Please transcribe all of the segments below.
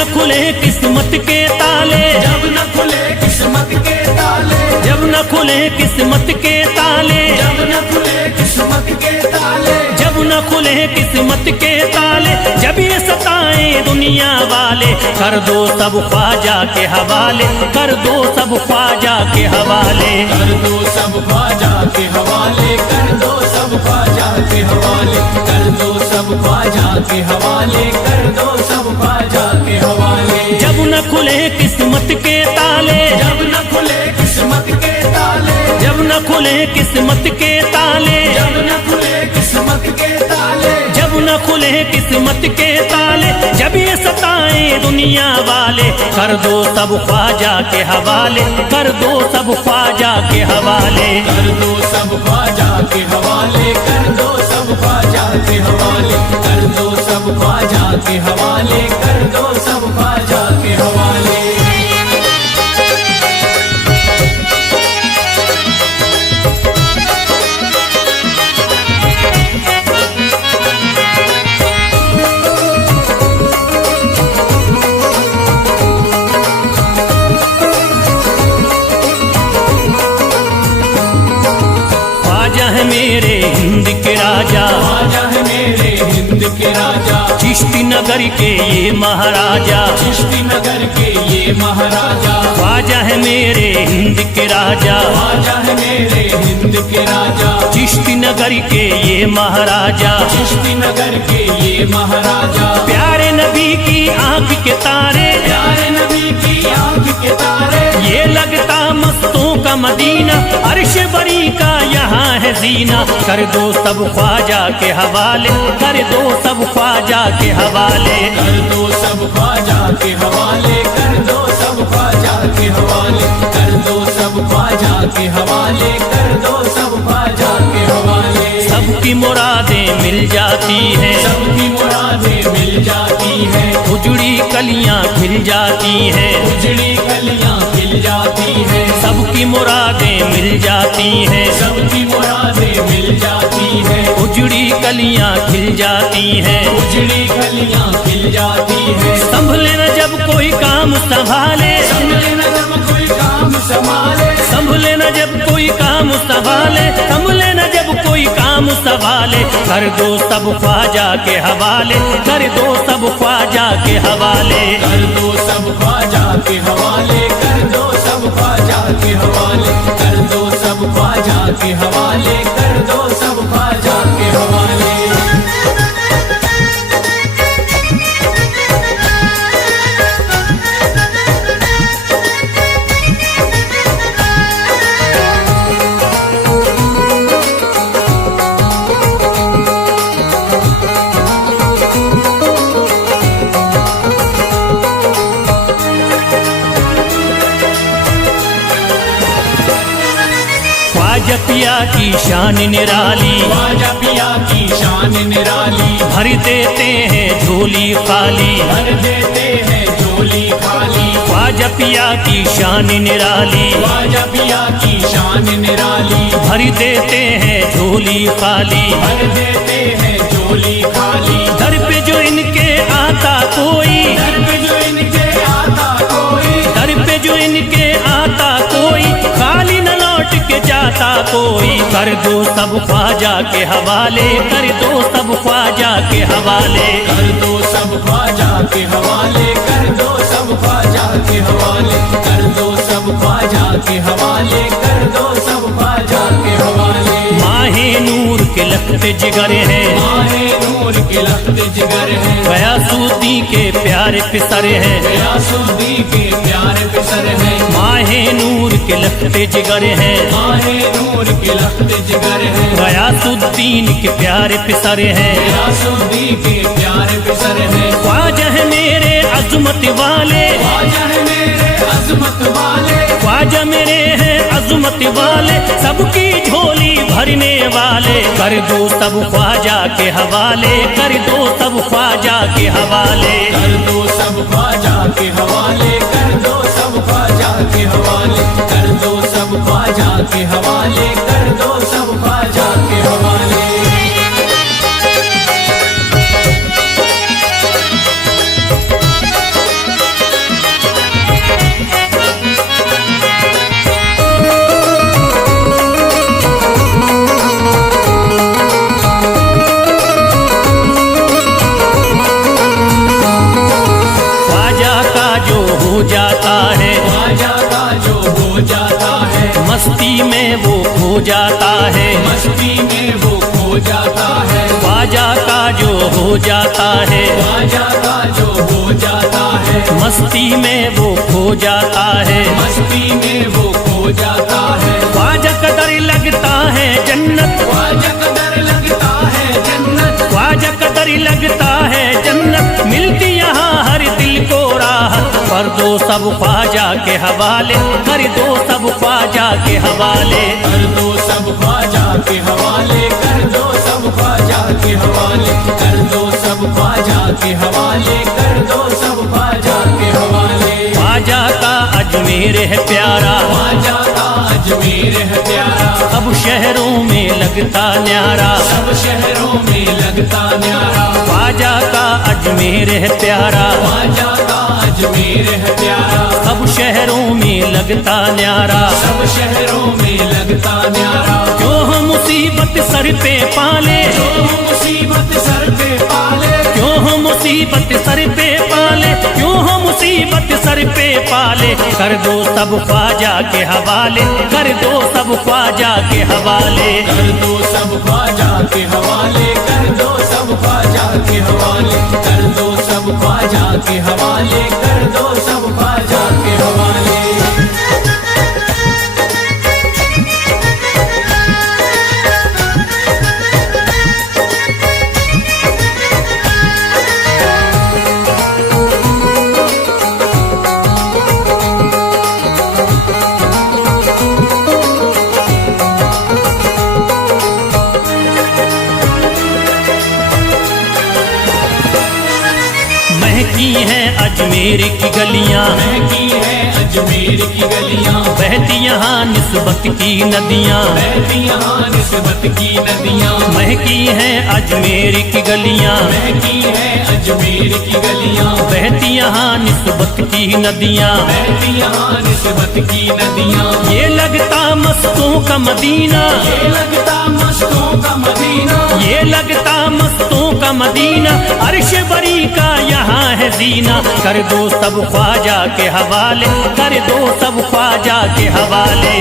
न खुले किस्मत के ताले, जब न खुले किस्मत के ताले, जब न खुले किस्मत के ताले, जब न खुले किस्मत के ताले, जब न खुले किस्मत के ताले, जब ये सताए दुनिया वाले, कर दो सब ख्वाजा के हवाले, कर दो सब ख्वाजा के हवाले, कर दो सब ख्वाजा के हवाले, कर दो सब ख्वाजा के हवाले, कर दो सब ख्वाजा के हवाले, कर दो सब ख्वाजा के हवाले। जब न खुले किस्मत के ताले, जब न खुले किस्मत के ताले, जब न खुले किस्मत के ताले, जब न खुले किस्मत के ताले, जब न खुले किस्मत के ताले, जब ये सताए दुनिया वाले, कर दो सब ख्वाजा के हवाले, कर दो सब ख्वाजा के हवाले, कर दो सब ख्वाजा के हवाले, कर दो सब ख्वाजा के हवाले, कर दो सब ख्वाजा के हवाले, कर दो सब ख्वाजा के हवाले। ख्वाजा है मेरे हिंद के राजा, ख्वाजा है मेरे हिंद के राजा, चिश्ती नगर के ये महाराजा, चिश्ती नगर के ये महाराजा, ख्वाजा है मेरे हिंद के राजा, ख्वाजा है मेरे हिंद के राजा, चिश्ती नगर के ये महाराजा, चिश्ती नगर के ये महाराजा, प्यारे नबी की आंख के तारे, प्यारे नबी की आंख के तारे, ये लगता मस्तों का मदीना, अर्श बरी का यहाँ है जीना, कर दो सब ख्वाजा के हवाले, कर दो सब ख्वाजा के हवाले, कर दो सब ख्वाजा के हवाले, कर दो सब ख्वाजा के हवाले, कर दो सब ख्वाजा के हवाले, कर दो सब ख्वाजा के हवाले। सबकी मुरादें मिल जाती हैं, सबकी मुरादें मिल जाती हैं, उजड़ी कलियां खिल जाती हैं, उजड़ी कलियां खिल जाती हैं, सबकी मुरादें मिल जाती हैं, सबकी मुरादें मिल जाती हैं, उजड़ी कलियां खिल जाती हैं, उजड़ी कलियां खिल जाती हैं। संभले न जब कोई काम संभाले, संभले न जब कोई काम संभाले, संभले न जब कोई काम संभाले, संभले न जब कोई काम संभाले, कर दो सब ख्वाजा के हवाले, कर दो सब ख्वाजा के हवाले, कर दो सब ख्वाजा के हवाले, कर दो सब ख्वाजा के हवाले, कर दो सब ख्वाजा के हवाले, कर दो सब ख्वाजा के हवाले। ख्वाजा पिया की शान निराली, ख्वाजा पिया की शान निराली, भर देते हैं झोली खाली, भर देते हैं झोली खाली, ख्वाजा पिया की शान निराली, ख्वाजा पिया की शान निराली, भर देते हैं झोली खाली, भर देते हैं झोली खाली, दर पे जो इनके आता कोई, दर पे जो इनके आता कोई, दर पे जो इनके आता कोई, खाली न लौट के जाता कोई, कर दो सब ख्वाजा के हवाले, कर दो सब ख्वाजा के हवाले, कर दो सब ख्वाजा के हवाले, कर दो सब ख्वाजा के हवाले, कर दो सब ख्वाजा के हवाले, कर दो सब ख्वाजा के हवाले। माहे नूर के लखते जिगर हैं, माहे नूर के लखते जिगर हैं, गयासुद्दीन के प्यारे पिसर हैं, गयासुद्दीन के प्यारे पिसर हैं, माहे नूर के लखते जिगर हैं, माहे नूर के लखते जिगर हैं, गयासुद्दीन के प्यारे पिसर हैं, गयासुद्दीन के प्यारे पिसर हैं। ख्वाजा है मेरे अजमत वाले, ख्वाजा है मेरे अजमत वाले, ख्वाजा मेरे हैं अजमत वाले, सबकी झोली भरने वाले, कर दो सब ख्वाजा के हवाले, कर दो सब ख्वाजा के हवाले, कर दो सब ख्वाजा के हवाले, कर दो सब ख्वाजा के हवाले, कर दो सब ख्वाजा के हवाले, कर दो सब ख्वाजा के हवाले। मस्ती में वो खो जाता है, मस्ती में वो खो जाता है, ख्वाजा का जो हो जाता है, ख्वाजा का जो हो जाता है, मस्ती में वो खो जाता है, मस्ती में वो खो जाता है, ख्वाजा कदर लगता है जन्नत, ख्वाजा कदर लगता है जन्नत, ख्वाजा कदर लगता है जन्नत, मिलती यहाँ हर दिल को राहत, कर दो सब ख्वाजा के हवाले, कर दो सब ख्वाजा के हवाले, कर दो सब ख्वाजा के हवाले, कर दो सब ख्वाजा के हवाले, कर दो सब ख्वाजा के हवाले, कर दो सब ख्वाजा के हवाले। ख्वाजा का अजमेर है प्यारा, ख्वाजा का अजमेर है प्यारा, सब शहरों में लगता न्यारा, सब शहरों में लगता न्यारा, ख्वाजा का अजमेर है प्यारा, ख्वाजा का अजमेर है प्यारा, सब शहरों में लगता न्यारा, सब शहरों में लगता न्यारा, क्यों हम मुसीबत सर पे पाले, जो मुसीबत सर पे पाले, क्यों हम मुसीबत सर पे पाले, क्यों हम मुसीबत सर पे पाले, कर दो सब ख्वाजा के हवाले, कर दो सब ख्वाजा के हवाले, कर दो सब ख्वाजा के हवाले, कर दो सब ख्वाजा के हवाले, कर दो सब ख्वाजा के हवाले, कर दो सब ख्वाजा के हवाले। महकी हैं अजमेर की गलियां, महकी है अजमेर की गलियां, बहती यहाँ निस्बत की नदियां, बहती यहाँ निस्बत की नदियां, महकी हैं अजमेर की गलियां, महकी है अजमेर की गलियां, बहती यहाँ निस्बत की नदियां, बहती यहाँ निस्बत की नदियां, ये लगता मस्तों का मदीना, ये लगता मस्तों का मदीना, ये लगता मस्तों का मदीना, अर्श बरी का यहाँ है जीना, कर दो सब ख्वाजा के हवाले, कर दो सब ख्वाजा के हवाले।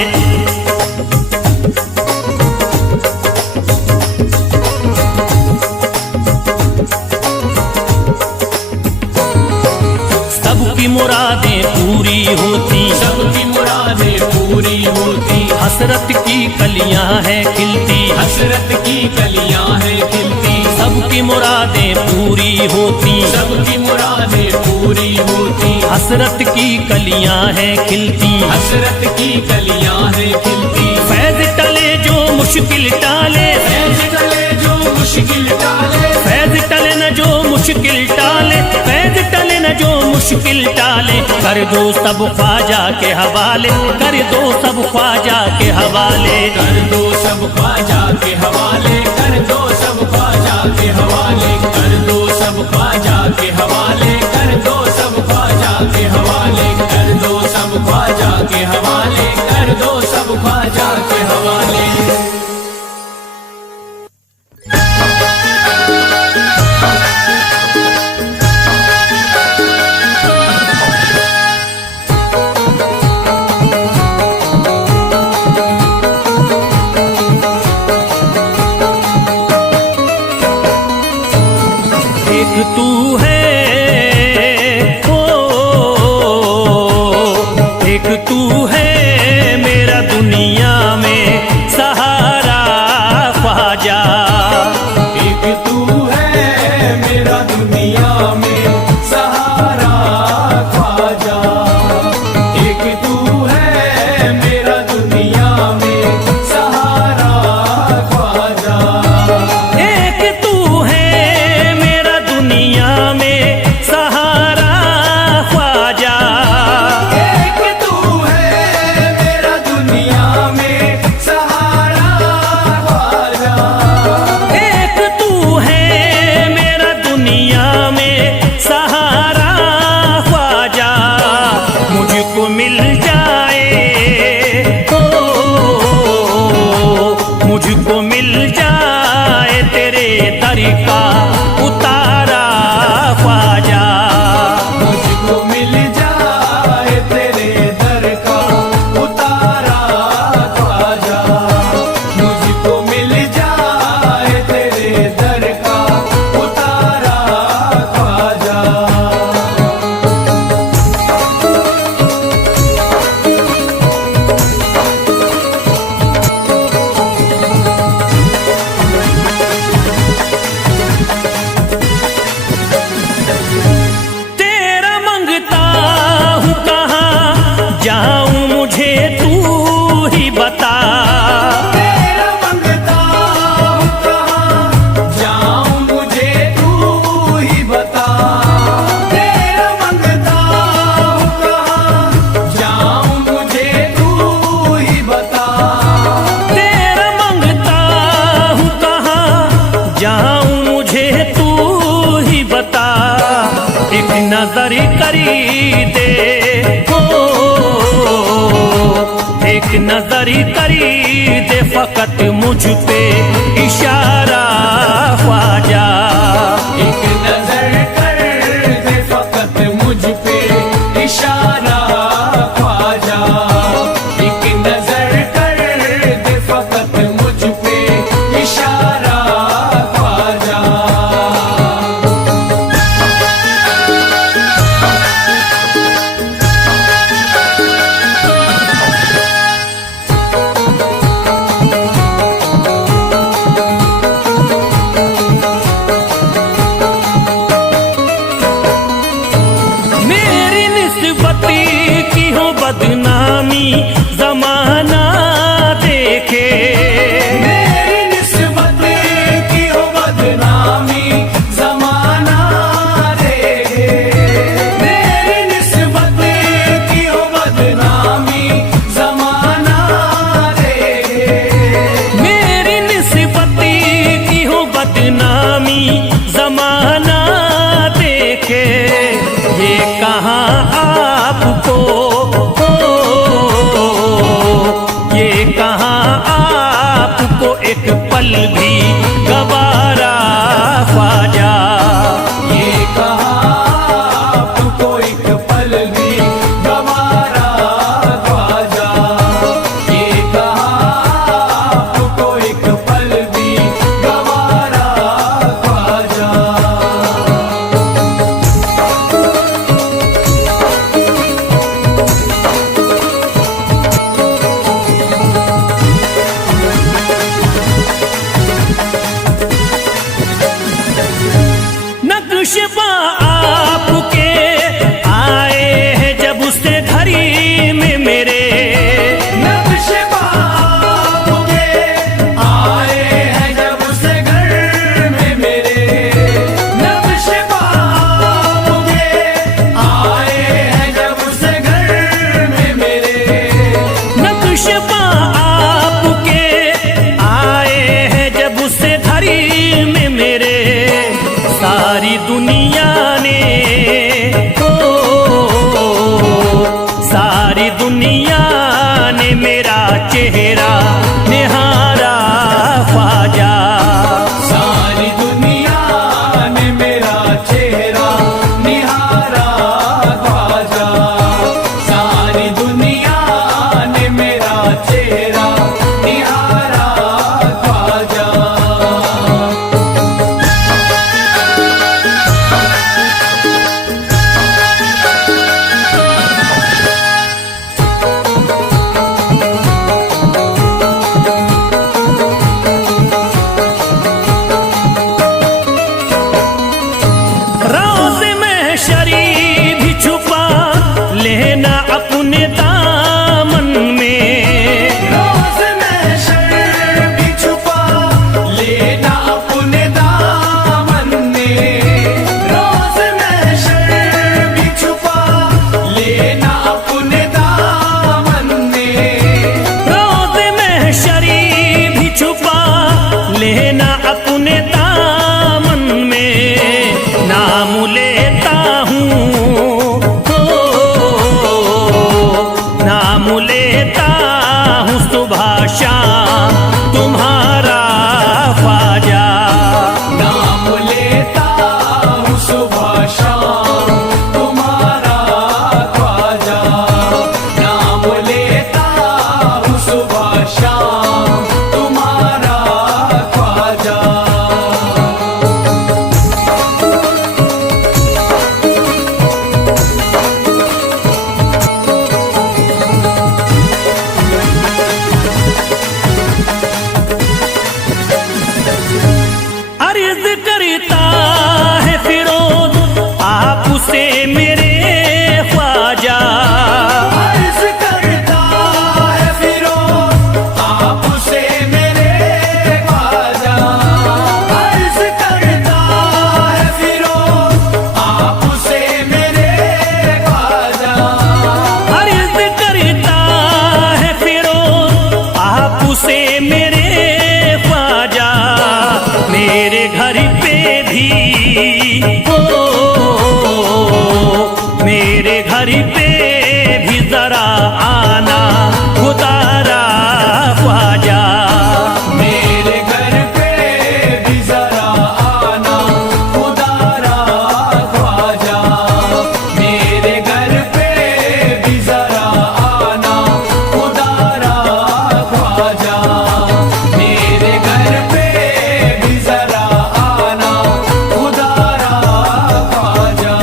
सबकी मुरादें पूरी होती, सबकी मुरादें पूरी होती, हसरत की कलियां हैं खिलती, हसरत की कलियां हैं खिलती, सबकी मुरादें पूरी होती, सबकी मुरादें पूरी होती, हसरत की कलियां हैं खिलती, हसरत की कलियां हैं खिलती, फैज टले जो मुश्किल टाले, फैज टले जो मुश्किल टाले, फैज टले न जो मुश्किल टाले, फैज टले न जो मुश्किल टाले, कर दो सब ख्वाजा के हवाले, कर दो सब ख्वाजा के हवाले, कर दो सब ख्वाजा के हवाले, कर दो सब ख्वाजा के हवाले, कर दो सब ख्वाजा के हवाले, कर दो सब ख्वाजा के हवाले, कर दो सब ख्वाजा के हवाले, कर दो सब ख्वाजा के हवाले। एक तू है ओ, एक तू है मेरा दुनिया में सहारा ख्वाजा, एक तू है मेरा दुनिया में सहारा ख्वाजा, एक तू है मेरा दुनिया में सहारा ख्वाजा, एक तू है मेरा दुनिया में सहारा ख्वाजा, एक तू है मेरा दुनिया में सहारा ख्वाजा, एक तू है मेरा दुनिया में सहारा ख्वाजा, मुझको मिल जाए ओ, मुझको मिल जाए तेरे दर का उतारा ख्वाजा, मुझको मिल जाए तेरे दर का उतारा जाऊं मुझे तू ही बता, एक नजर करी दे हो, एक नजर करी दे फकत मुझ पे इशारा ख्वाजा। एक नजर कर दे फकत मुझ पे इशारा ख्वाजा, एक नजर कर दे फकत मुझ पे इशारा ख्वाजा। मेरी निस्बती की हो बदनामी जमाना देखे, मेरी निस्बत की हो बदनामी जमाना देखे, मेरी निस्बत की हो बदनामी जमाना देखे, मेरी निस्बती की हो बदनामी जमाना देखे। ये कहाँ आपको ये कहाँ आपको एक पल भी गवारा ख्वाजा। ये कहा आपको एक पल भी गवारा ख्वाजा, ये कहा आपको एक पल भी गवारा ख्वाजा। नक्शबा आपके आए हैं जब से घड़ी में मेरे, नक्शबा आपके आए हैं जब से घर में मेरे, नक्शबा आपके आए हैं जब से घर में मेरे, नक्शबा आपके आए हैं जब से घड़ी में मेरे। सारी दुनिया ने सारी दुनिया ने मेरा चेहरा निहारा ख्वाजा। सारी दुनिया ने मेरा चेहरा निहारा ख्वाजा, सारी दुनिया ने मेरा चेहरा निहारा ख्वाजा। रोज़ महशरी भी छुपा लेना अपने दामन में, रोज़ महशर भी छुपा लेना अपने दामन में, रोज़ महशर भी छुपा लेना अपने दामन में, रोज़ महशरी भी छुपा लेना अपने दामन में। नाम लेता हूँ नाम लेता हूँ सुबह शाम तुम्हारा ख्वाजा। नाम लेता हूँ सुबह शाम तुम्हारा ख्वाजा, नाम लेता हूँ सुबह शाम तुम्हारा ख्वाजा। अर्ज करता है फिरोज आपसे मेरे ख्वाजा। अर्ज करता है फिरोज आपसे मेरे ख्वाजा, अर्ज करता है फिरोज आपसे मेरे ख्वाजा, अर्ज करता है फिरोज आपसे मेरे ख्वाजा। मेरे मेरे घर पे भी हो, मेरे घर पे भी जरा आना खुदारा ख्वाजा। मेरे घर पे भी जरा आना खुदारा ख्वाजा। मेरे घर पे भी जरा आना खुदारा ख्वाजा। मेरे घर पे भी जरा आना खुदारा ख्वाजा।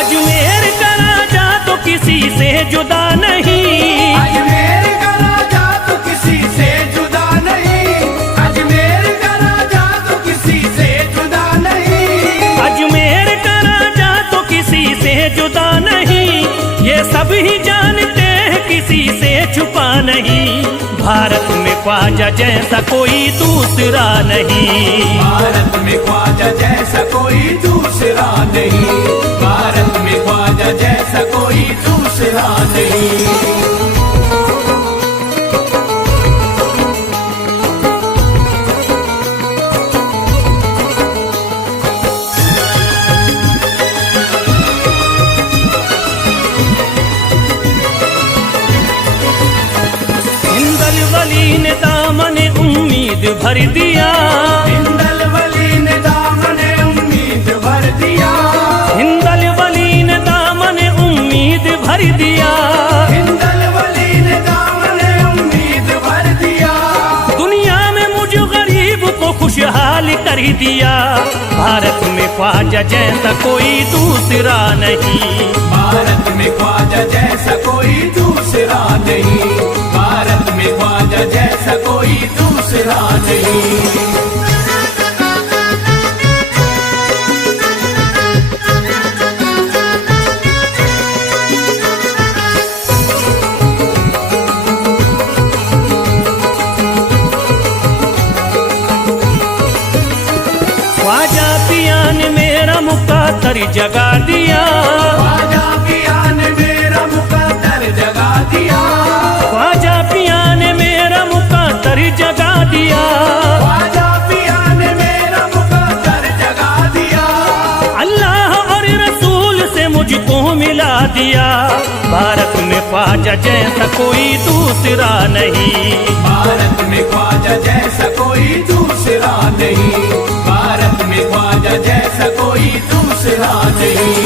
अजमेर का राजा तो किसी से जुदा नहीं, अजमेर का राजा तो किसी से जुदा नहीं। अजमेर का राजा तो किसी से जुदा नहीं। अजमेर का राजा तो किसी से जुदा नहीं, ये सब ही जानते हैं किसी से छुपा नहीं। भारत में ख्वाजा जैसा कोई दूसरा नहीं, भारत में ख्वाजा जैसा कोई दूसरा नहीं। भारत में ख्वाजा जैसा कोई दूसरा नहीं। हिंदल वली ने दामन उम्मीद भर दिया, हिंदल वली ने दामन उम्मीद भर दिया। हिंदल वली ने दामन उम्मीद भर दिया। हिंदल वली ने दामन उम्मीद भर दिया। दुनिया में मुझ गरीब को खुशहाल कर दिया। भारत में ख्वाजा जैसा कोई दूसरा नहीं, भारत में ख्वाजा जैसा कोई दूसरा नहीं। भारत में ख्वाजा जैसा कोई दूसरा नहीं। ख्वाजा पिया ने मेरा मुकद्दर जगा दिया। ख्वाजा पिया ने मेरा मुकद्दर जगा दिया। ख्वाजा पिया ने मेरा मुकद्दर जगा दिया। ख्वाजा पिया ने मेरा मुकद्दर जगा दिया। अल्लाह और रसूल से मुझको मिला दिया। भारत में ख्वाजा जैसा कोई दूसरा नहीं, भारत में ख्वाजा जैसा कोई दूसरा नहीं। भारत में ख्वाजा जैसा कोई दूसरा नहीं।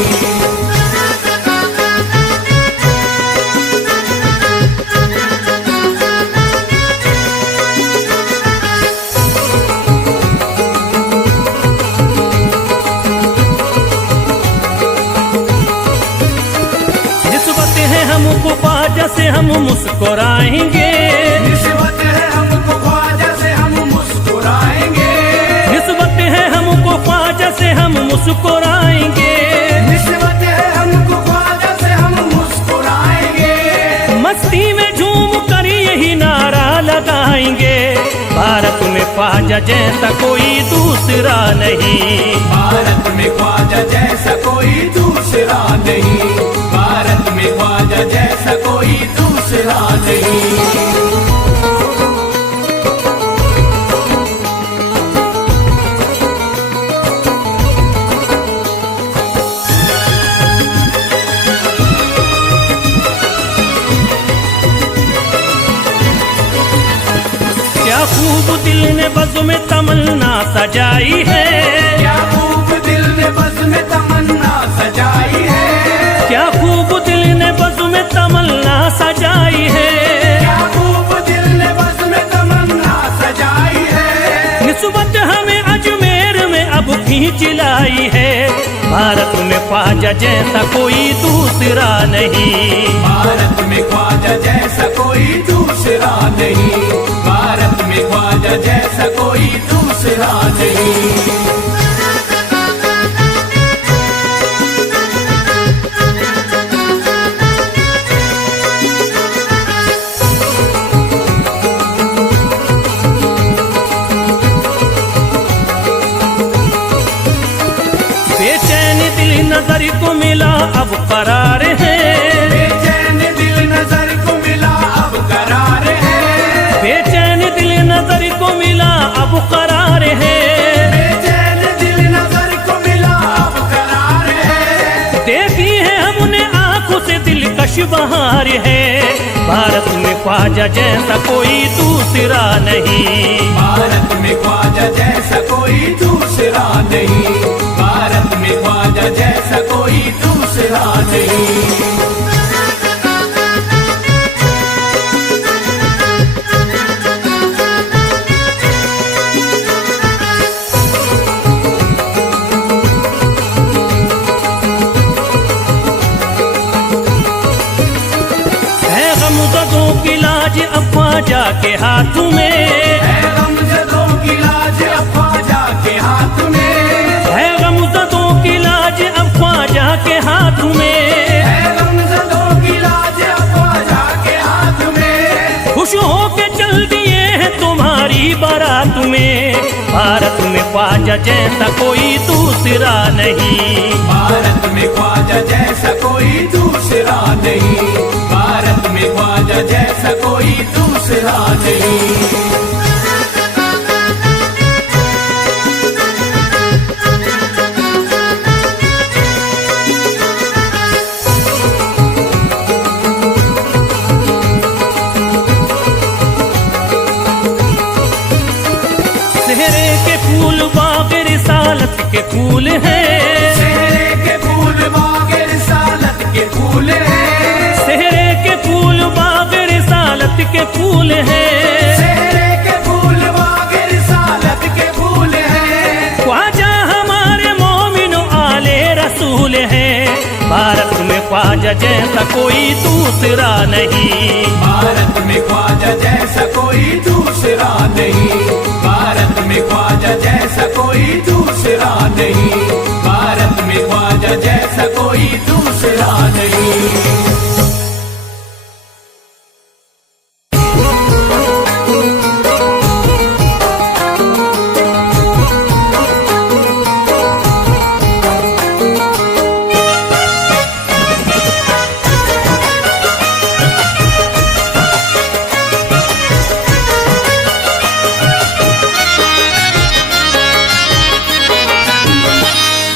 निस्बत है हमको ख्वाजा से हम मुस्कुराएंगे। निस्बत है हमको ख्वाजा से हम मुस्कुराएंगे। निस्बत है हमको ख्वाजा से हम मुस्कुराएंगे। निस्बत है हमको ख्वाजा से हम मुस्कुराएंगे। मस्ती में झूम कर यही नारा लगाएंगे। भारत में ख्वाजा जैसा कोई दूसरा नहीं, भारत में ख्वाजा जैसा कोई दूसरा नहीं। भारत में ख्वाजा जैसा कोई दूसरा नहीं। क्या खूब दिल ने बज़्म में तमन्ना सजाई है। क्या खूब दिल ने बज़्म में तमन्ना सजाई है। क्या खूब दिल ने बज़्म में तमन्ना सजाई है। क्या खूब दिल ने बज़्म में तमन्ना सजाई है। निस्बत हमें अजमेर में अब खींच लाई है। भारत में ख्वाजा जैसा कोई दूसरा नहीं, भारत में ख्वाजा जैसा कोई दूसरा नहीं। भारत में ख्वाजा जैसा कोई दूसरा नहीं। बरार है। बेचैन दिल नजर को मिला अब करार है। बेचैन दिल नजर को मिला अब करार है। बेचैन दिल नजर को मिला अब करार है। देखी है हमने आंखों से दिलकश बहार है। भारत में ख्वाजा जैसा कोई दूसरा नहीं। भारत में ख्वाजा जैसा कोई दूसरा नहीं। भारत में ख्वाजा जैसा कोई दूसरा नहीं। की लाज अब ख्वाजा के हाथ में है। गमज़दों की लाज अब ख्वाजा के हाथ में है। गमज़दों की लाज अब ख्वाजा के हाथ में है। गमज़दों की लाज अब ख्वाजा के हाथ में। खुश होके चल दिए हैं तुम्हारी बारात में। भारत में ख्वाजा जैसा कोई दूसरा नहीं। भारत में ख्वाजा जैसा कोई दूसरा नहीं। भारत में ख्वाजा जैसा कोई दूसरा नहीं। सेहरे के फूल बाग रिसालत के फूल हैं। सेहरे के फूल बाग रिसालत के फूल हैं। सेहरे के फूल बाग रिसालत के फूल हैं। सेहरे के फूल बाग रिसालत के फूल हैं। ख्वाजा हमारे मोमिनो आले रसूल हैं। भारत में ख्वाजा जैसा कोई दूसरा नहीं। भारत में ख्वाजा जैसा कोई दूसरा नहीं। भारत में ख्वाजा जैसा कोई दूसरा नहीं। भारत में ख्वाजा जैसा कोई दूसरा नहीं।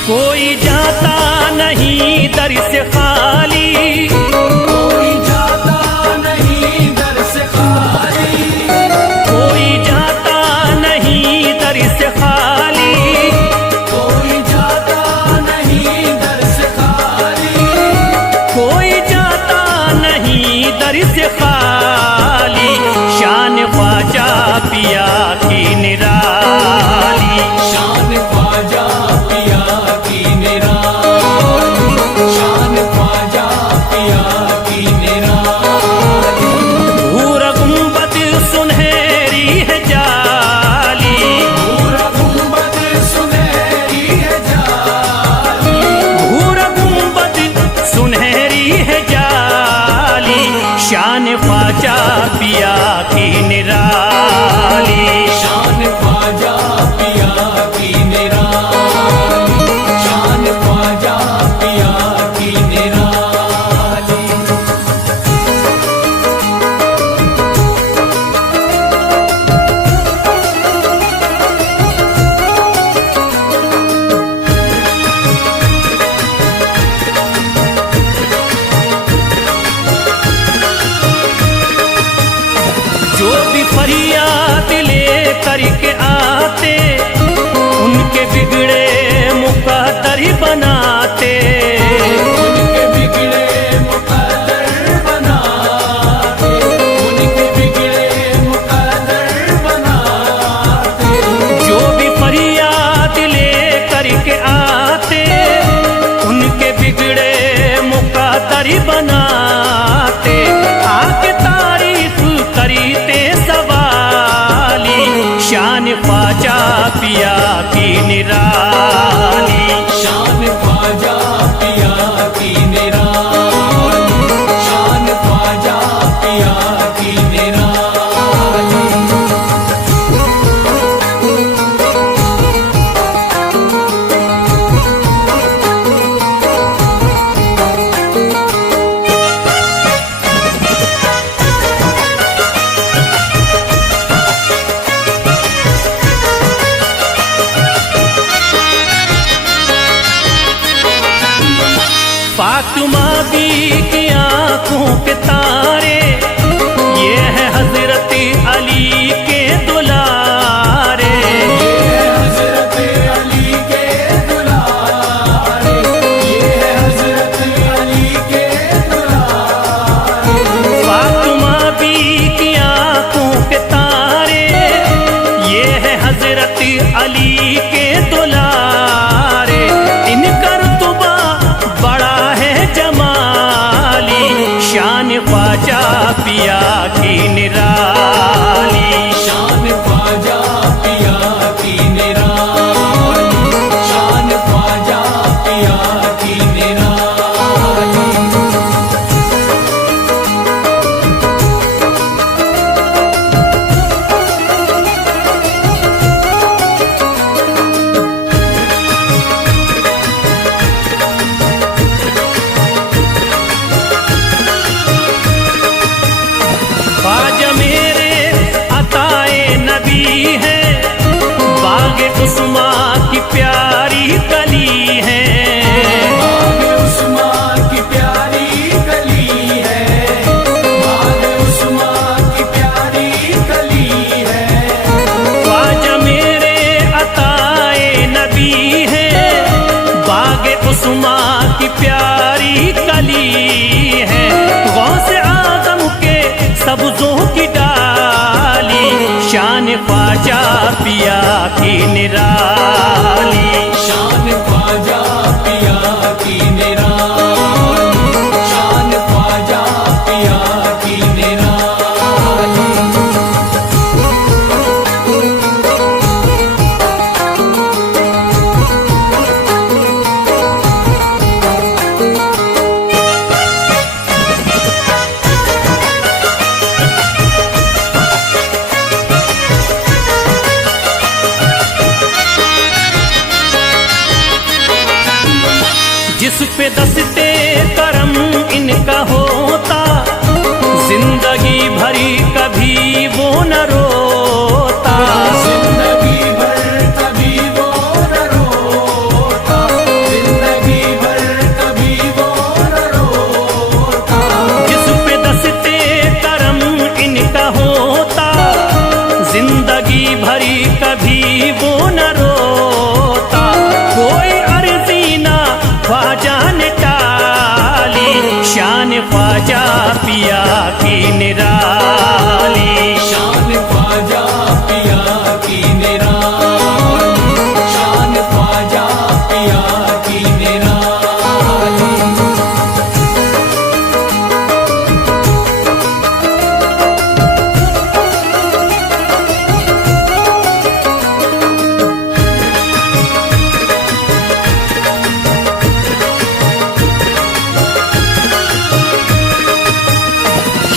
कोई जाता नहीं दर से खाली। कोई जाता नहीं दर से खाली। कोई जाता नहीं दर से खाली। कोई जाता नहीं दर से खाली। कोई जाता नहीं दर से खाली। शान ख्वाजा पिया की निराली। शान ख्वाजा पिया की निराली। शान ख्वाजा पिया की निराली। भूरा गुंबद सुनहरी है जाली। पूरा गुंबद सुनहरी है जाली। भूरा गुंबद सुनहरी है जाली। शान ख्वाजा पिया की निराली। शान ख्वाजा पिया की निराली। शान ख्वाजा पिया की निराली। जो भी फरियाद ले करके आते उनके बिगड़े मुकद्दर बनाते। उनके बिगड़े मुकद्दर बनाते। उनके बिगड़े मुकद्दर बनाते। जो भी फरियाद ले करके आते उनके बिगड़े मुकद्दर बनाते। आके तारीफ करते सवाली। शान ख्वाजा पिया की निराली। शान ख्वाजा पिया की निराली। शान ख्वाजा पिया की निराली। ख्वाजा पिया की निराली। शान ख्वाजा पिया की निराली, शान ख्वाजा पिया की निराली। ख्वाजा मेरे अताए नबी है, बाग उस्मा की प्यारी कली है। बाग उस्मा की प्यारी कली है, बाग उस्मा की प्यारी कली है। ख्वाजा मेरे अताए नबी है, बाग उस्मा की प्यारी कली है। गौस आजम के सब्जों की डाली, शान ख्वाजा पिया की निराली। शान ख्वाजा पिया की निराली, शान ख्वाजा पिया की निराली। जिस पे दस्ते करम इनका होता, जिंदगी भरी कभी वो न रोता। जिंदगी भर कभी वो न रोता, जिंदगी भर कभी वो न रोता। जिस पे दस्ते करम इनका होता, जिंदगी भरी कभी वो न रोता। कोई अर्जी ना ख्वाजा ने टाली, शान ख्वाजा पिया की निराली। शान ख्वाजा पिया की निराली, शान ख्वाजा पिया की निराली।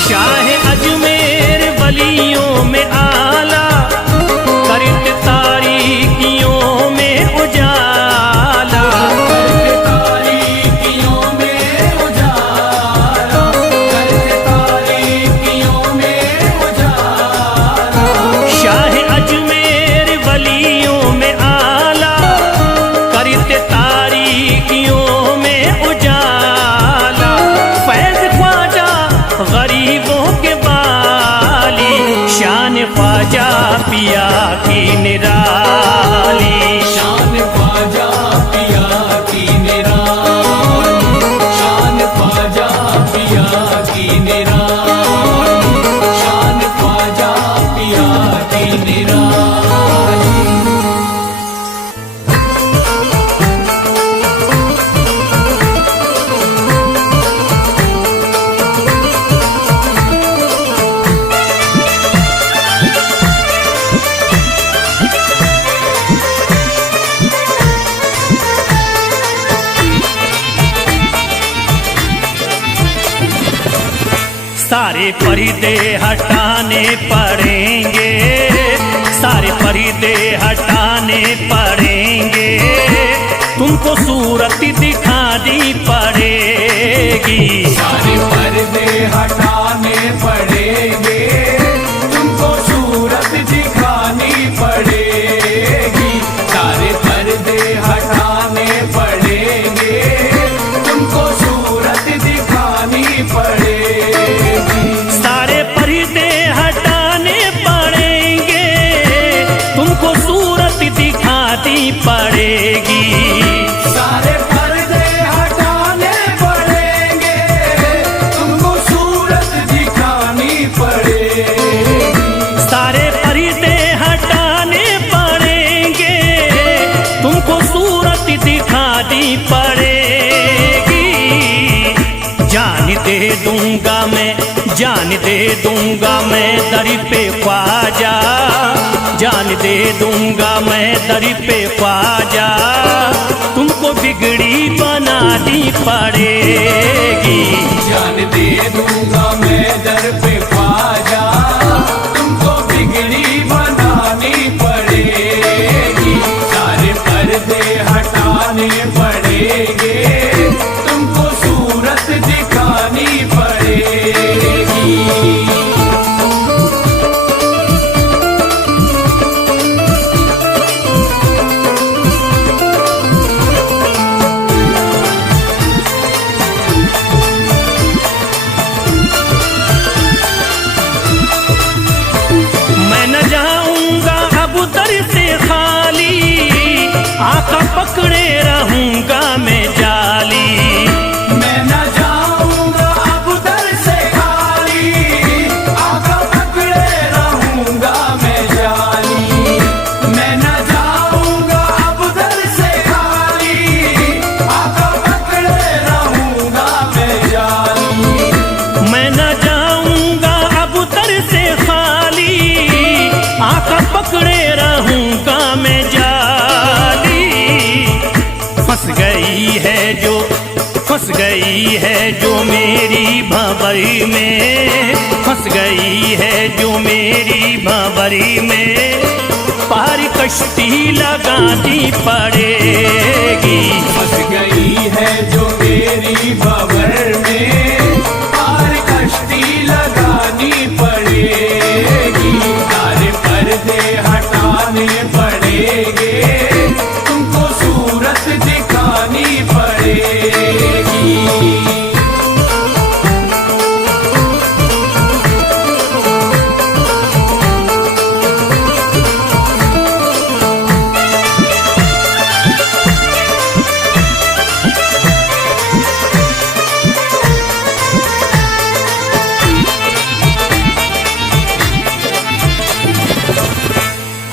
शाह अजमेर वलियों में आला, करत तारीकियों में उजाला। करते तारीकियों में उजाला, करते तारीकियों में उजाला। शाह अजमेर वलियों में आला, करत तारीकियों में उजाला। फैज ख्वाजा गरीबों के बाली, शान ख्वाजा पिया की निराली। शान ख्वाजा पिया की निराली, शान ख्वाजा पिया की निराली, शान ख्वाजा पिया की निराली। सारे पर्दे हटाने पड़ेंगे, सारे पर्दे हटाने पड़ेंगे। तुमको सूरत दिखानी पड़ेगी। सारे पर्दे हटाने पड़ेंगे, तुमको सूरत दिखानी पड़ेगी। सारे पर्दे हटाने पड़ेंगे, तुमको सूरत दिखानी पड़ेगी। सारे पर्दे हटाने पड़ेंगे, तुमको सूरत दिखानी पड़ेगी। सारे पर्दे हटाने पड़ेंगे, दूंगा मैं, जान दे दूंगा मैं दर पे ख्वाजा, जान दे दूंगा मैं दर पे ख्वाजा, तुमको बिगड़ी बनानी पड़ेगी। जान दे दूंगा मैं दर पे ख्वाजा, तुमको बिगड़ी बनानी पड़ेगी। सारे पर्दे हटाने पड़ेंगे, तुमको सूरत दिखानी पड़ेगी। मैं न जाऊंगा अब दर से खाली, आका पकड़े रहूंगा मैं जाली। मैं न जाऊंगा अब दर से खाली, आका पकड़े रहूंगा मैं जाली। मैं न जाऊंगा अब दर से खाली, आका पकड़े रहूंगा मैं जाली। मैं न जाऊंगा अब दर से खाली, आका पकड़े रहूंगा मैं जाली। फंस गई है जो मेरी भंवरी में, फंस गई है जो मेरी भंवरी में, पार कश्ती लगानी पड़ेगी। फंस गई है जो मेरी भंवर में, पार कश्ती लगानी पड़ेगी। सारे पर्दे हटाने पड़ेंगे, तुमको सूरत दिखानी पड़ेगी।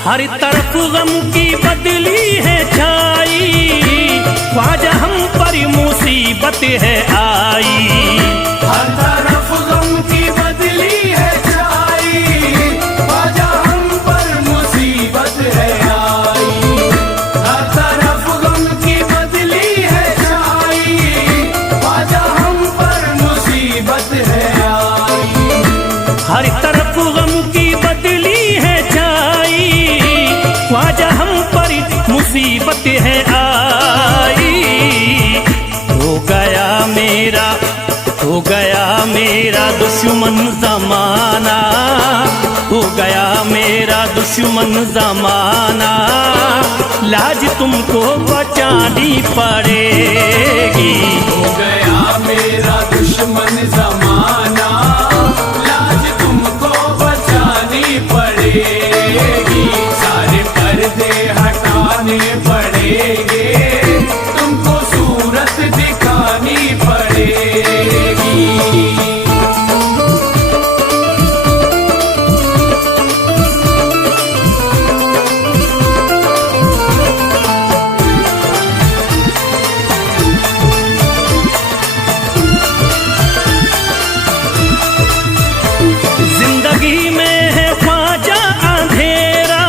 हर तरफ गम की बदली है छाई, ख्वाजा हम पर मुसीबत है आई। हर तरफ गम की बदली है छाई, ख्वाजा हम पर मुसीबत है आई। हर तरफ गम की बदली है छाई, ख्वाजा हम पर मुसीबत है आई। हर तरफ गम की बदली है छाई, ख्वाजा हम पर मुसीबत है आई। हो गया मेरा दुश्मन जमाना, हो गया मेरा दुश्मन जमाना, लाज तुमको बचानी पड़ेगी। हो गया मेरा दुश्मन जमाना, लाज तुमको बचानी पड़ेगी। सारे पर्दे हटाने पड़ेंगे, तुमको सूरत दिखानी पड़ेगी। जिंदगी में है ख्वाजा अंधेरा,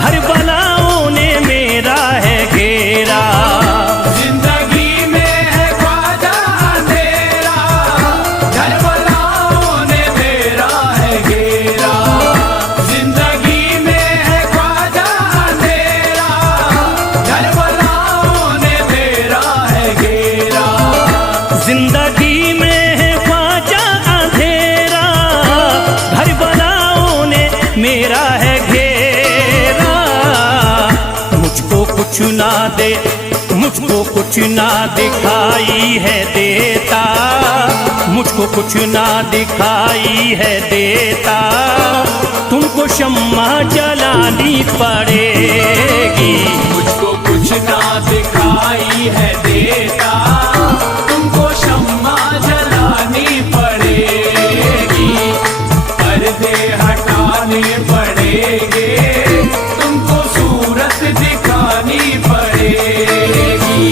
घर बलाओं ने मेरा है घेरा। जिंदगी में है ख्वाजा अंधेरा, घर बलाओं ने मेरा है घेरा। जिंदगी में है ख्वाजा अंधेरा, घर बलाओं ने मेरा है घेरा। जिंदगी में है ख्वाजा अंधेरा, घर बलाओं ने मेरा है घेरा। मुझको कुछ ना दे, मुझको कुछ ना दिखाई है देता, मुझको कुछ ना दिखाई है देता, तुमको शम्मा जलानी पड़ेगी। मुझको कुछ ना दिखाई है देता, तुमको शम्मा जलानी पड़ेगी। पर्दे हटाने पड़ेंगे, तुमको सूरत दिखानी पड़ेगी।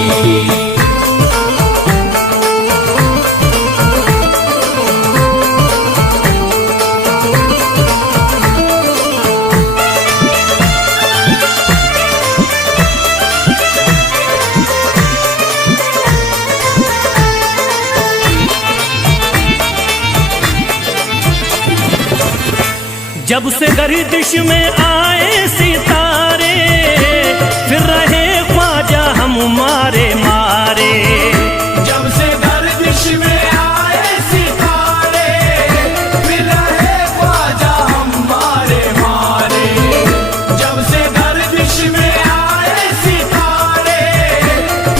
जब से गर्दिश में आए सितारे, फिर रहे ख्वाजा हम मारे मारे। जब से गर्दिश में आए सितारे, फिर रहे ख्वाजा हम मारे मारे। जब से गर्दिश में आए सितारे,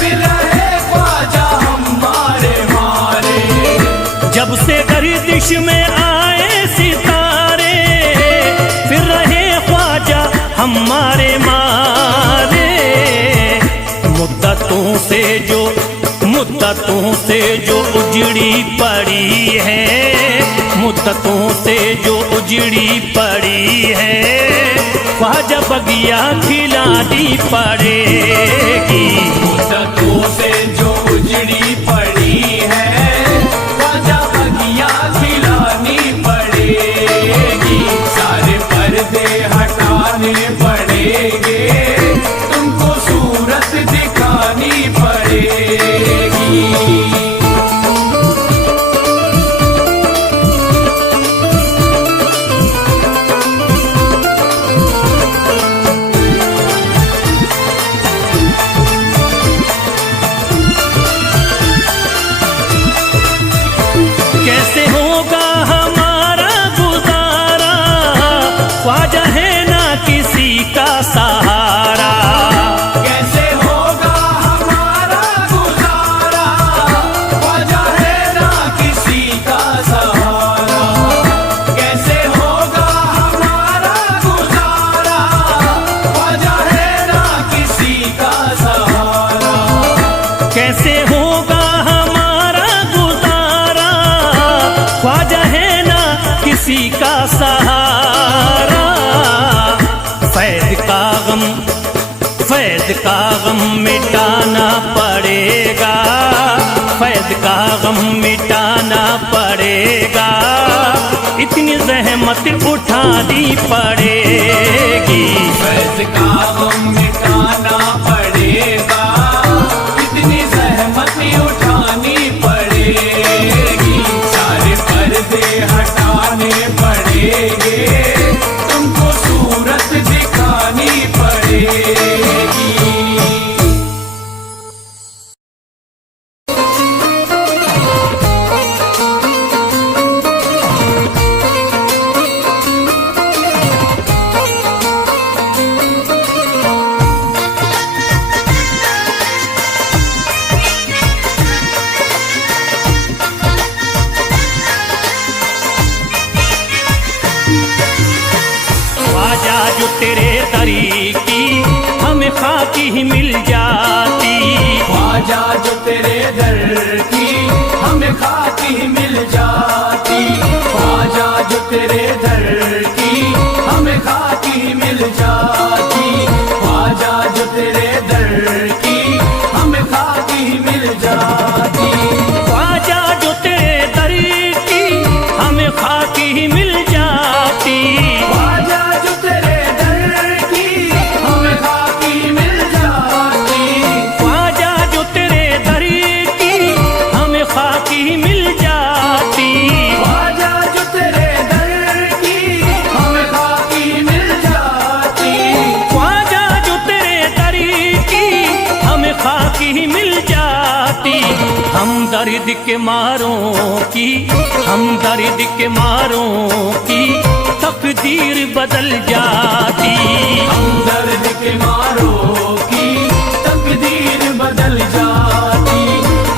फिर रहे ख्वाजा हम मारे मारे। जब से गर्दिश में आए सितारे, फिर रहे ख्वाजा हमारे मारे। मुद्दतों से जो उजड़ी पड़ी है, मुद्दतों से जो उजड़ी पड़ी है, ख्वाजा बगिया खिलानी पड़ेगी। मुद्दतों से जो उजड़ी पड़ी है, ख्वाजा बगिया खिलानी पड़ेगी। सारे पर्दे हटाने पड़ेंगे, तुमको सूरत दिखानी पड़ेगी। कैसे होगा हमारा गुजारा, ख्वाजा है ना किसी का सहारा। कैसे होगा हमारा गुजारा, ख्वाजा है ना किसी का सहारा। कैसे होगा हमारा गुजारा, ख्वाजा है ना किसी का सहारा। कैसे होगा हमारा गुजारा, ख्वाजा है ना किसी का सहारा। फैज़ का गम मिटाना पड़ेगा, फैज़ का गम मिटाना पड़ेगा। इतनी ज़हमत उठानी पड़ेगी। फैज़ का गम मिटाना पड़ेगा, इतनी ज़हमत उठानी पड़ेगी। सारे पर्दे हटाने पड़ेंगे, तुमको सूरत दिखानी पड़ेगी। ख्वाजा जो तेरे दरी की हमें खाकी ही मिल जाती। ख्वाजा जो तेरे दर की हमें खाकी मिल जाती। ख्वाजा जो तेरे दर की हमें खाकी मिल जाती। ख्वाजा जो तेरे दर की हमें खाकी मिल जाती। ख्वाजा जो तेरे दर की हमें खाकी ही मिल जाती। ख्वाजा जो तेरे दर की हमें खाकी मिल जाती। ख्वाजा जो तेरे दर की हमें खाकी ही मिल जाती। ख्वाजा जो तेरे दर की हमें खाकी मिल जाती। ख्वाजा जो तेरे दर की हमें खाकी ही मिल जाती। हम दर्द के मारों की, हम दर्द के मारों की तकदीर बदल जाती। हम दर्द के मारों की तकदीर बदल जाती।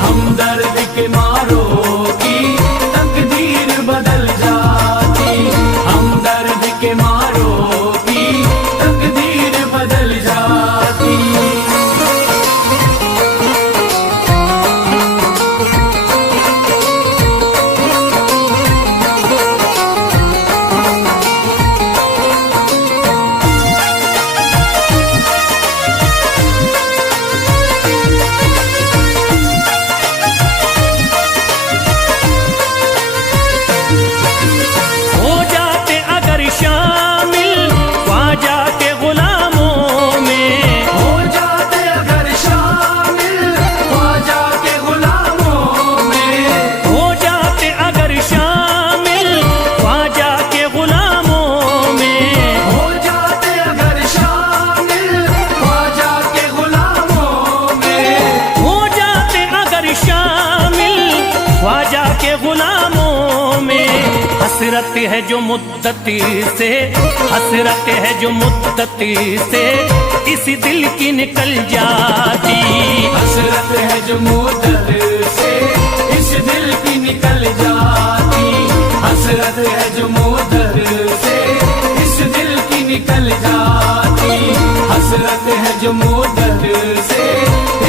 हम दर्द के मारों की तकदीर बदल जाती। हम दर्द के मारों की तकदीर बदल जाती। हसरत है जो मुद्दती से, हसरत है जो मुद्दती से इस दिल की निकल जाती। हसरत है जो मुद्दत से इस दिल की निकल जाती। हसरत है जो मुद्दत से इस दिल की निकल जाती। हसरत है जो मुद्दत से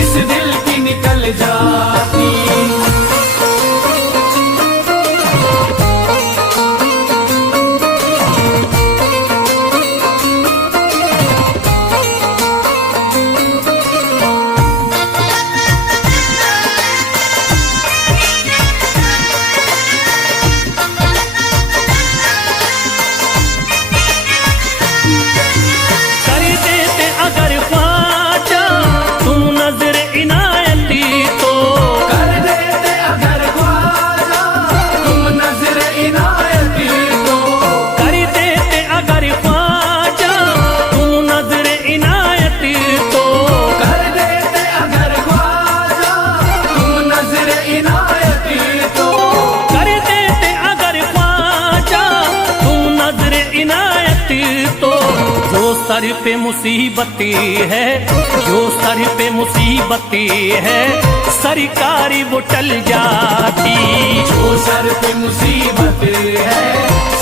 इस दिल की निकल जाती। सर पे मुसीबती है, जो सर पे मुसीबती है सरकारी वो टल जाती। जो सर पे मुसीबत है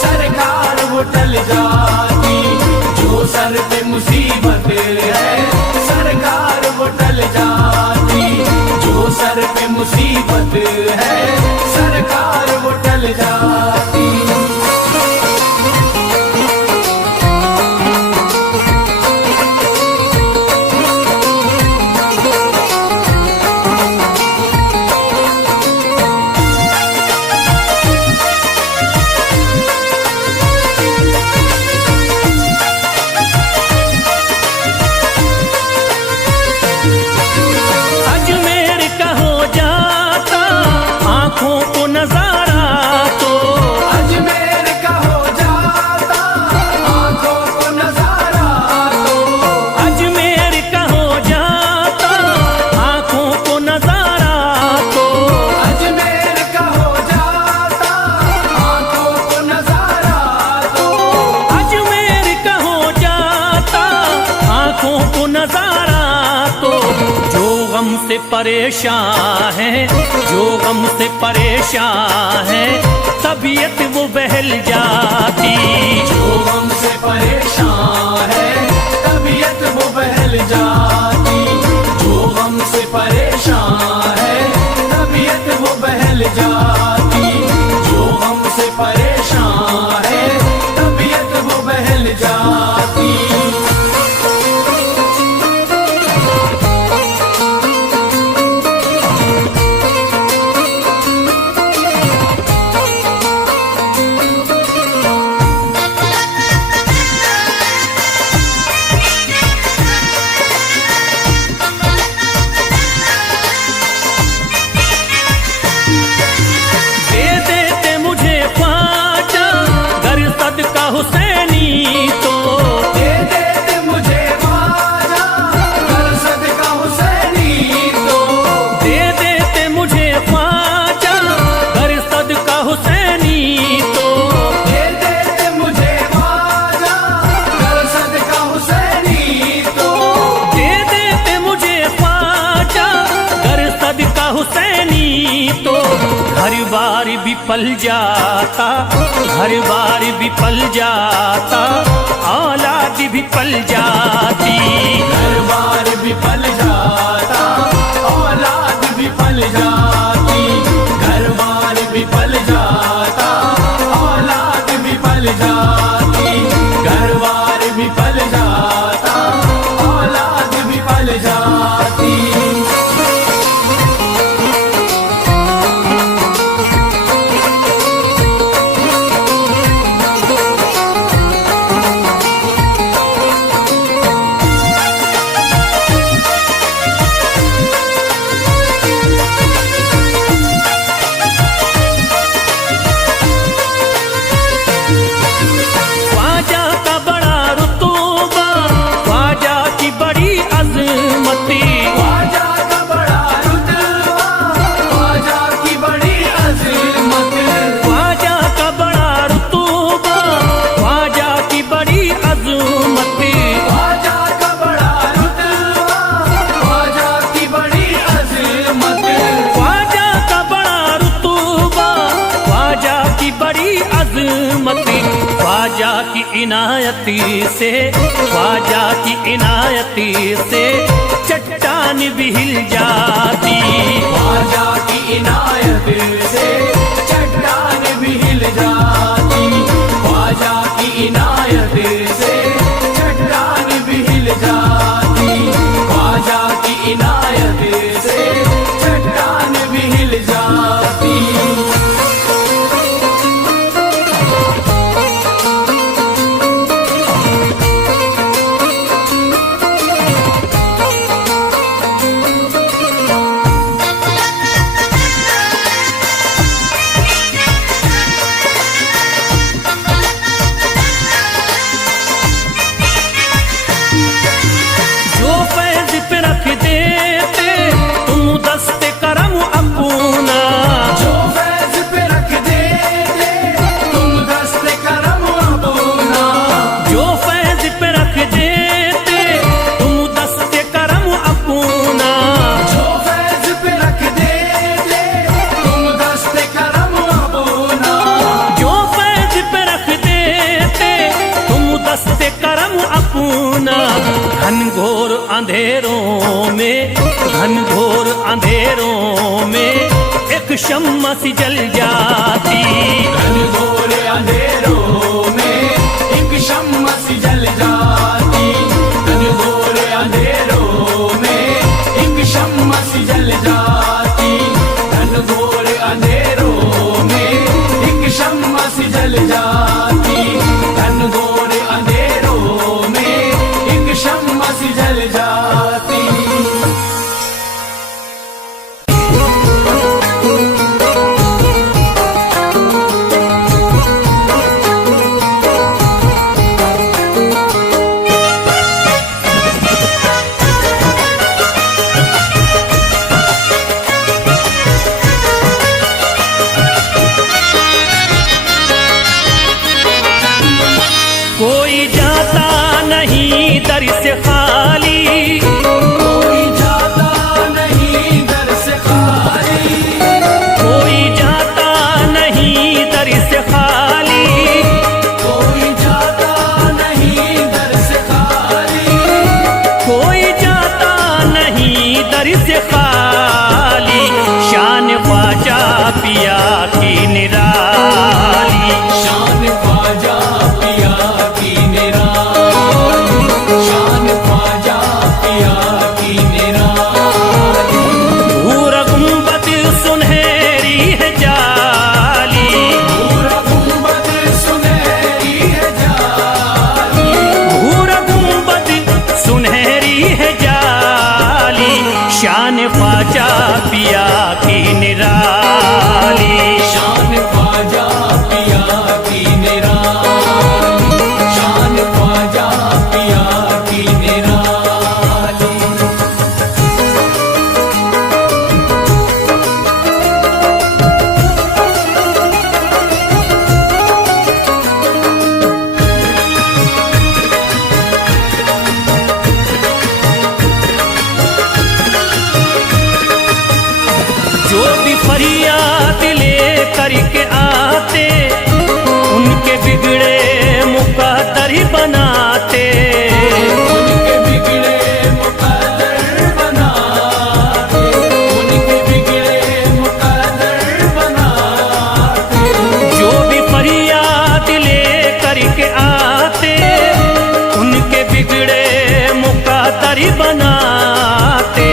सरकार वो टल जाती। जो सर पे मुसीबत है सरकार वो टल जाती। जो सर पे मुसीबत है सरकार वो टल जाती। से परेशान है, जो गम से परेशान है तबीयत वो बहल जाती। जो गम से परेशान है तबीयत वो बहल जाती। जो गम से परेशान है तबीयत वो बहल जाती। जो गम से परेशान है तबीयत वो बहल जाती। हुसैनी तो दे दे मुझे ख्वाजा कर सदका हुसैनी तो। दे देते मुझे ख्वाजा कर सदका हुसैनी तो। दे देते मुझे ख्वाजा कर सदका हुसैनी तो। दे देते मुझे ख्वाजा कर सदका हुसैनी तो। घर बार भी पल जाता, घर बार भी पल जाता, औलाद भी पल जाती। घर बार भी पल जाता, औलाद भी पल जाती। घर बार भी पल जाता, औलाद भी पल जाती। घर बार भी पल जाता, औलाद भी पल जाती। अजमत ख्वाजा की इनायती से, ख्वाजा की इनायती से चट्टान भी हिल जाती। ख्वाजा की इनायत से चट्टान भी हिल जाती, ख्वाजा की इनायत से चट्टान भी हिल जाती, ख्वाजा की इनायत से चट्टान भी हिल जाती। घनघोर अंधेरों में, घनघोर अंधेरों में एक शम्मा सी जल जाती। घनघोर अंधेरों में एक शम्मा सी जल जाती, घनघोर अंधेरों में एक शम्मा सी जल जाती, घनघोर अंधेरों में एक शम्मा सी जल जाती, घनघोर अंधेरों में एक शम्मा सी जल जाती। कोई जाता नहीं दर से खाली, कोई जाता नहीं दर से खाली, कोई जाता नहीं दर से खाली, कोई जाता नहीं दर से खाली, कोई जाता नहीं दर से खाली। शान ख्वाजा पिया की निराली, शान ख्वाजा पिया की निराली, शान ख्वाजा पिया की निराली। भूरा गुंबद सुनहरी है जाली, पूरा गुंबद सुनहरी है जाली, भूरा गुंबद सुनहरी है जाली। शान ख्वाजा पिया की निराली, शान ख्वाजा पिया की निराली, शान ख्वाजा पिया की निराली। जो भी फरियाद ले करके आते उनके बिगड़े मुकद्दर ही बनाते। उनके बिगड़े मुकद्दर बनाते, उनके बिगड़े मुकद्दर बनाते। जो भी फरियाद ले करके आते उनके बिगड़े मुकद्दर ही बनाते।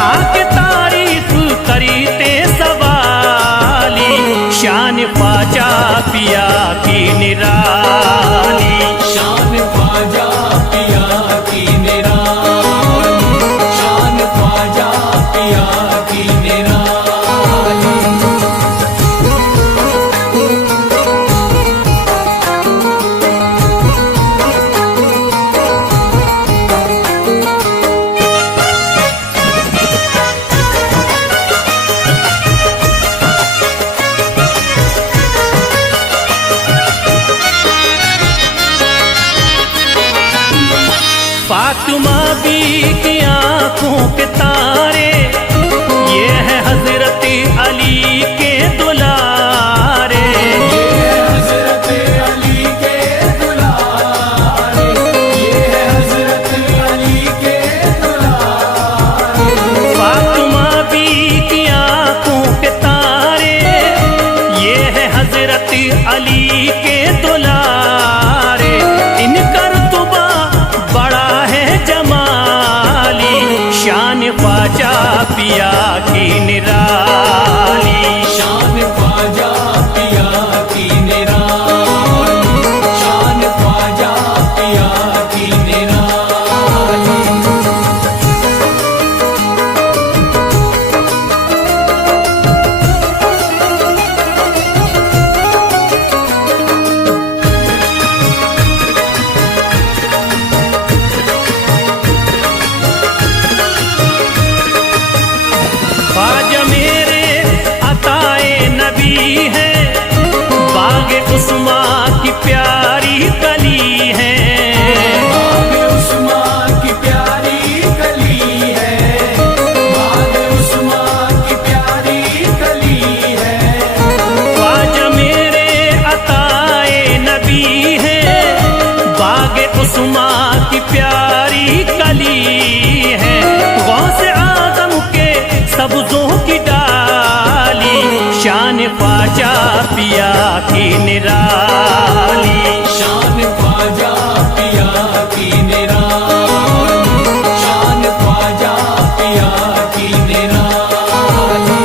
आके तारीफ करते सवाली, शान ख्वाजा पिया की निराली, शान ख्वाजा पिया की निराली, शान ख्वाजा पिया की निराली। फातिमा बी की आंखों के तारे, ये है हजरत अली के दुलारे। ये है हजरत अली के दुलारे, इनका रुतबा बड़ा है जमाली, शान ख्वाजा पिया की निराली। शान ख्वाजा पिया की निराली, शान ख्वाजा पिया की निराली। ख्वाजा मेरे अताए नबी है, बाग उस्मा की प्यारी कली है। बाग उस्मा की प्यारी कली है, बाग उस्मा की प्यारी कली है। ख्वाजा मेरे अताए नबी है, बाग उस्मा की प्यारी कली है। गौसे आदम के सब्जों की डाली, शान ख्वाजा पिया की निराली। शान ख्वाजा पिया की निराली, शान ख्वाजा पिया की निराली।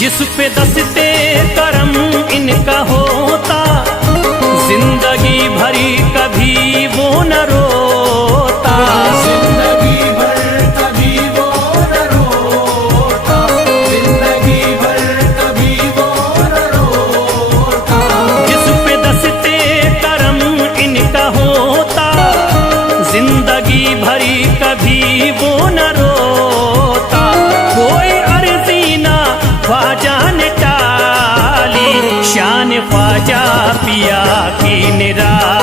जिस पे दस्ते करम इनका होता, जिंदगी भरी कभी वो न रोता। जिंदगी भर कभी वो न रोता, जिंदगी भर कभी वो न रोता। जिस पे दस्ते करम इनका होता, जिंदगी भरी कभी वो न रोता। कोई अर्जी ना ख्वाजा ने टाली, शान ख्वाजा पिया की निराली।